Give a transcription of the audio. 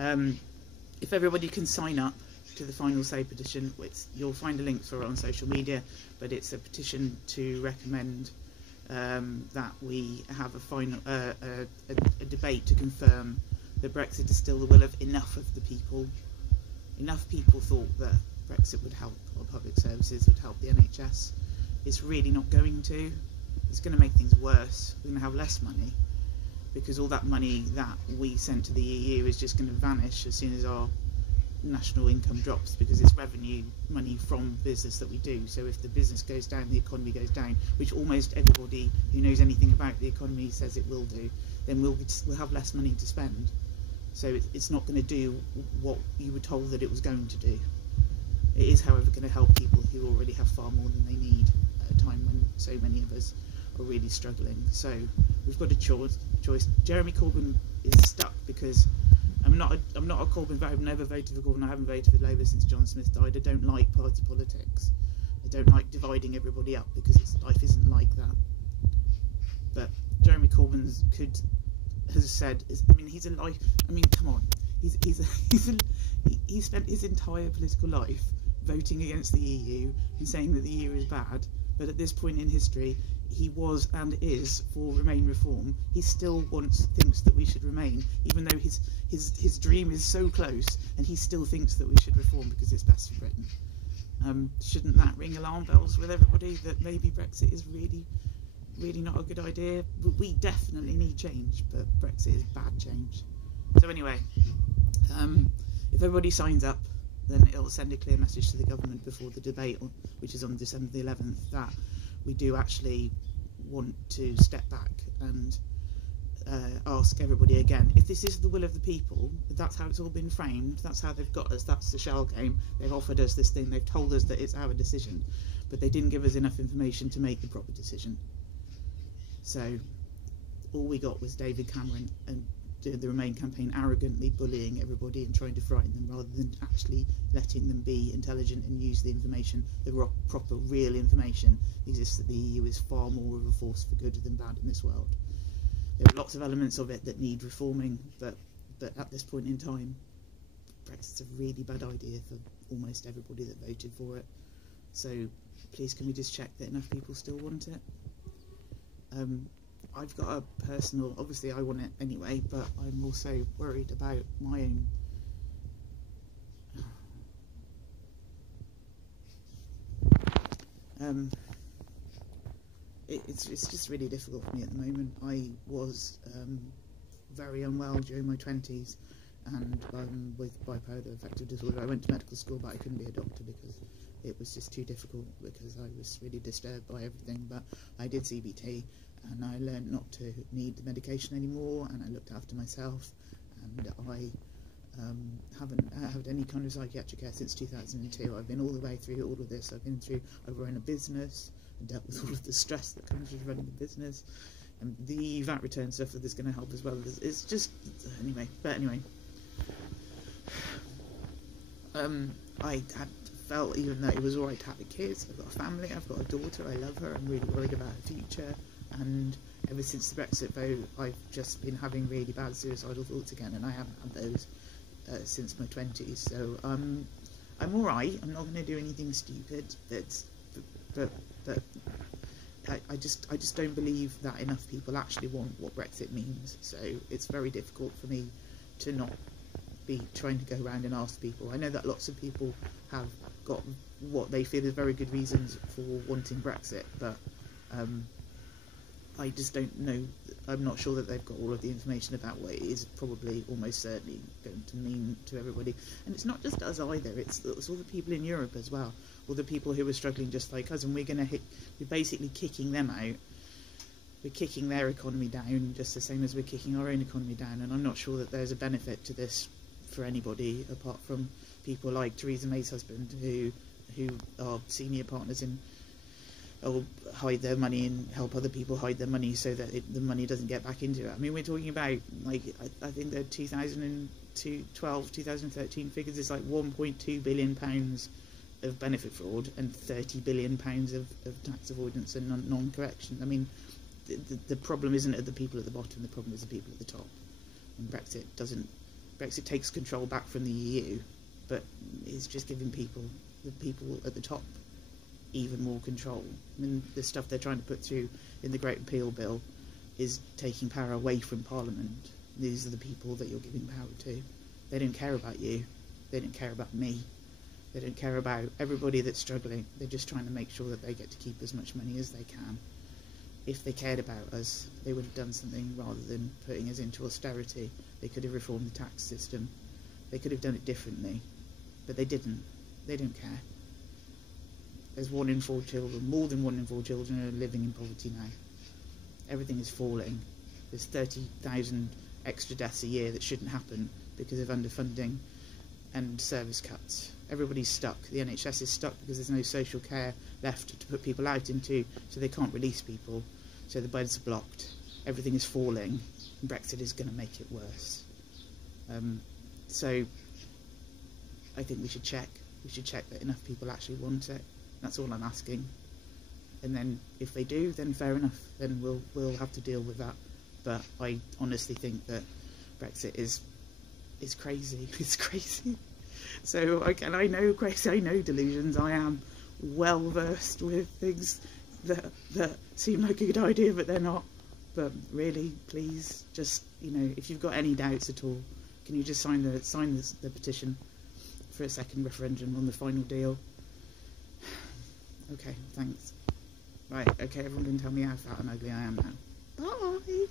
If everybody can sign up to the Final Say petition, which you'll find a link for it on social media, but it's a petition to recommend that we have a debate to confirm that Brexit is still the will of enough of the people. Enough people thought that Brexit would help our public services, would help the NHS. It's really not going to. It's going to make things worse. We're going to have less money, because all that money that we sent to the EU is just going to vanish as soon as our national income drops, because it's revenue money from business that we do. So if the business goes down, the economy goes down, which almost everybody who knows anything about the economy says it will do, then we'll have less money to spend. So it's not going to do what you were told that it was going to do. It is, however, going to help people who already have far more than they need at a time when so many of us are really struggling. So we've got a choice. Jeremy Corbyn is stuck because I'm not a Corbyn voter. I've never voted for Corbyn. I haven't voted for Labour since John Smith died. I don't like party politics. I don't like dividing everybody up, because life isn't like that. But Jeremy Corbyn has said, I mean, he's a life. I mean, come on, he spent his entire political life voting against the EU and saying that the EU is bad. But at this point in history, he was and is for Remain reform. He still thinks that we should remain, even though his dream is so close, and he still thinks that we should reform because it's best for Britain. Shouldn't that ring alarm bells with everybody that maybe Brexit is really not a good idea? We definitely need change, but Brexit is bad change. So anyway, if everybody signs up, then it'll send a clear message to the government before the debate, which is on December the 11th, that we do actually want to step back and ask everybody again, if this is the will of the people, if that's how it's all been framed, that's how they've got us, that's the shell game, they've offered us this thing, they've told us that it's our decision, but they didn't give us enough information to make the proper decision. So all we got was David Cameron and the Remain campaign arrogantly bullying everybody and trying to frighten them, rather than actually letting them be intelligent and use the information, the proper, real information exists, that the EU is far more of a force for good than bad in this world. There are lots of elements of it that need reforming, but at this point in time, Brexit's a really bad idea for almost everybody that voted for it. So please, can we just check that enough people still want it? I've got a personal, obviously I want it anyway, but I'm also worried about my own. It's just really difficult for me at the moment. I was very unwell during my 20s, and with bipolar affective disorder. I went to medical school, but I couldn't be a doctor because it was just too difficult, because I was really disturbed by everything. But I did CBT, and I learned not to need the medication anymore, and I looked after myself, and I haven't had any kind of psychiatric care since 2002. I've been all the way through all of this. I've run a business and dealt with all of the stress that comes with running a business, and the VAT return stuff that's going to help as well. It's just, anyway, I had felt, even though it was alright to have the kids, I've got a family, I've got a daughter, I love her, I'm really worried about her future, and ever since the Brexit vote, I've just been having really bad suicidal thoughts again, and I haven't had those since my 20s, so I'm alright. I'm not going to do anything stupid, but I just don't believe that enough people actually want what Brexit means, so it's very difficult for me to not be trying to go around and ask people. I know that lots of people have got what they feel is very good reasons for wanting Brexit, but I just don't know. I'm not sure that they've got all of the information about what it is probably almost certainly going to mean to everybody. And it's not just us either, it's all the people in Europe as well, all the people who are struggling just like us, and we're basically kicking them out. We're kicking their economy down just the same as we're kicking our own economy down, and I'm not sure that there's a benefit to this for anybody apart from people like Theresa May's husband, who are senior partners in, or hide their money and help other people hide their money so that the money doesn't get back into it. I mean, we're talking about, like, I think the 2012, 2013 figures is like £1.2 billion of benefit fraud and £30 billion of tax avoidance and non-correction. I mean, the problem isn't at the people at the bottom, the problem is the people at the top. And Brexit doesn't Brexit takes control back from the EU, but is just giving the people at the top, even more control. I mean, the stuff they're trying to put through in the Great Repeal Bill is taking power away from Parliament. These are the people that you're giving power to. They don't care about you. They don't care about me. They don't care about everybody that's struggling. They're just trying to make sure that they get to keep as much money as they can. If they cared about us, they would have done something rather than putting us into austerity. They could have reformed the tax system. They could have done it differently, but they didn't. They don't care. There's 1 in 4 children, more than 1 in 4 children are living in poverty now. Everything is falling. There's 30,000 extra deaths a year that shouldn't happen because of underfunding and service cuts. Everybody's stuck. The NHS is stuck because there's no social care left to put people out into, so they can't release people. So the beds are blocked. Everything is falling. And Brexit is going to make it worse. So I think we should check. We should check that enough people actually want it. That's all I'm asking. And then if they do, then fair enough. Then we'll have to deal with that. But I honestly think that Brexit is crazy. It's crazy. So I know crazy. I know delusions. I am well versed with things that seem like a good idea, but they're not. But really, please, just if you've got any doubts at all, can you just sign the petition for a second referendum on the final deal? Okay, thanks. Right, okay, everyone can tell me how fat and ugly I am now. Bye!